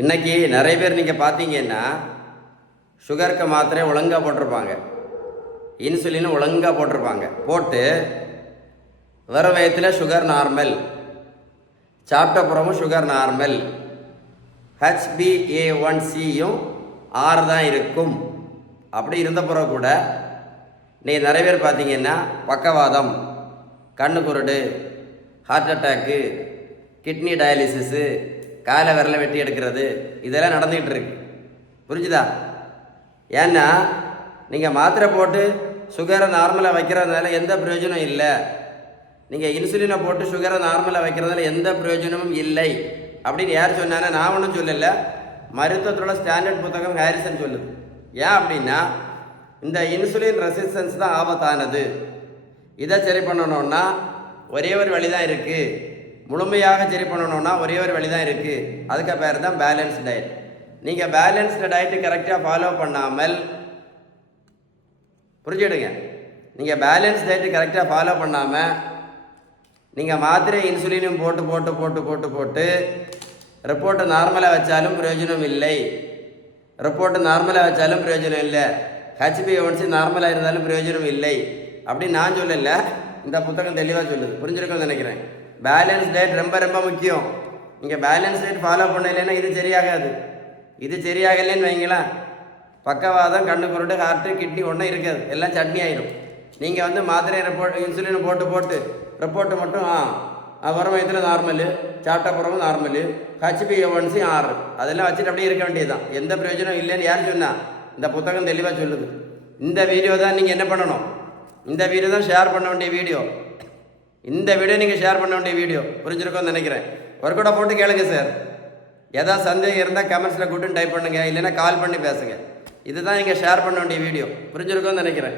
இன்றைக்கி நிறைய பேர் நீங்கள் பார்த்தீங்கன்னா சுகருக்கு மாத்திரை ஒழுங்காக போட்டிருப்பாங்க, இன்சுலின் ஒழுங்காக போட்டிருப்பாங்க. போட்டு வர வயத்தில் சுகர் நார்மல், சாப்பிட்ட புறமும் சுகர் நார்மல், HbA1cயும் 6 தான் இருக்கும். அப்படி இருந்த பிறகு கூட நீங்கள் நிறைய பேர் பார்த்தீங்கன்னா பக்கவாதம், கண்ணு குருடு, ஹார்ட் அட்டாக்கு, கிட்னி டயாலிசிஸு, காலை விரலை வெட்டி எடுக்கிறது, இதெல்லாம் நடந்துக்கிட்டு இருக்கு. புரிஞ்சுதா? ஏன்னா நீங்கள் மாத்திரை போட்டு சுகரை நார்மலாக வைக்கிறதுனால எந்த பிரயோஜனம் இல்லை. நீங்கள் இன்சுலினை போட்டு சுகரை நார்மலாக வைக்கிறதுனால எந்த பிரயோஜனமும் இல்லை அப்படின்னு யார் சொன்னாங்க? நான் ஒன்றும் சொல்லலை, மருத்துவத்தோட ஸ்டாண்டர்ட் புத்தகம் ஹாரிசன் சொல்லுது. ஏன் அப்படின்னா இந்த இன்சுலின் ரெசிஸ்டன்ஸ் தான் ஆபத்தானது. இதை சரி பண்ணணுன்னா ஒரே ஒரு வழி தான் இருக்குது, முழுமையாக சரி பண்ணணுன்னா ஒரே ஒரு வழி தான் இருக்குது. அதுக்கு பேர் தான் பேலன்ஸ் டயட். நீங்கள் பேலன்ஸ்டு டயட்டு கரெக்டாக ஃபாலோ பண்ணாமல், புரிஞ்சுடுங்க, நீங்கள் பேலன்ஸ் டயட்டு கரெக்டாக ஃபாலோ பண்ணாமல் நீங்கள் மாத்திரை இன்சுலினும் போட்டு போட்டு போட்டு போட்டு போட்டு ரிப்போர்ட்டு நார்மலாக வச்சாலும் பிரயோஜனம் இல்லை. ரிப்போர்ட்டு நார்மலாக வச்சாலும் பிரயோஜனம் இல்லை, HbA1c நார்மலாக இருந்தாலும் பிரயோஜனம் இல்லை அப்படின்னு நான் சொல்லலை, இந்த புத்தகம் தெளிவாக சொல்லுது. புரிஞ்சிருக்குன்னு நினைக்கிறேன். பேலன்ஸ் டயட் ரொம்ப ரொம்ப முக்கியம். நீங்கள் பேலன்ஸ் டயட் ஃபாலோ பண்ணலைன்னா இது சரியாகாது. இது சரியாகலைன்னு வைங்களேன், பக்கவாதம், கண்ணு குருடு, ஹார்ட்டு, கிட்னி ஒன்றும் இருக்காது, எல்லாம் சட்னி ஆகிடும். நீங்கள் மாத்திரை ரிப்போர்ட் இன்சுலின் போட்டு போட்டு ரிப்போர்ட்டு மட்டும் வர வயத்தில் நார்மலு, சாப்பிட்ட புறமும் நார்மலு, HbA1c 6, அதெல்லாம் வச்சுட்டு அப்படியே இருக்க வேண்டியது தான். எந்த பிரயோஜனம் இல்லைன்னு யார் சொன்னால்? இந்த புத்தகம் தெளிவாக சொல்லுது. இந்த வீடியோ தான் நீங்கள் என்ன பண்ணணும், இந்த வீடியோ தான் ஷேர் பண்ண வேண்டிய வீடியோ. இந்த வீடியோ நீங்கள் ஷேர் பண்ண வேண்டிய வீடியோ. புரிஞ்சிருக்கோன்னு நினைக்கிறேன். ஒர்க் அவுட்டை போட்டு கேளுங்க சார். ஏதாவது சந்தேகம் இருந்தால் கமெண்ட்ஸில் கூட்டுன்னு டைப் பண்ணுங்கள், இல்லைன்னா கால் பண்ணி பேசுங்க. இதுதான் நீங்கள் ஷேர் பண்ண வேண்டிய வீடியோ. புரிஞ்சிருக்கோன்னு நினைக்கிறேன்.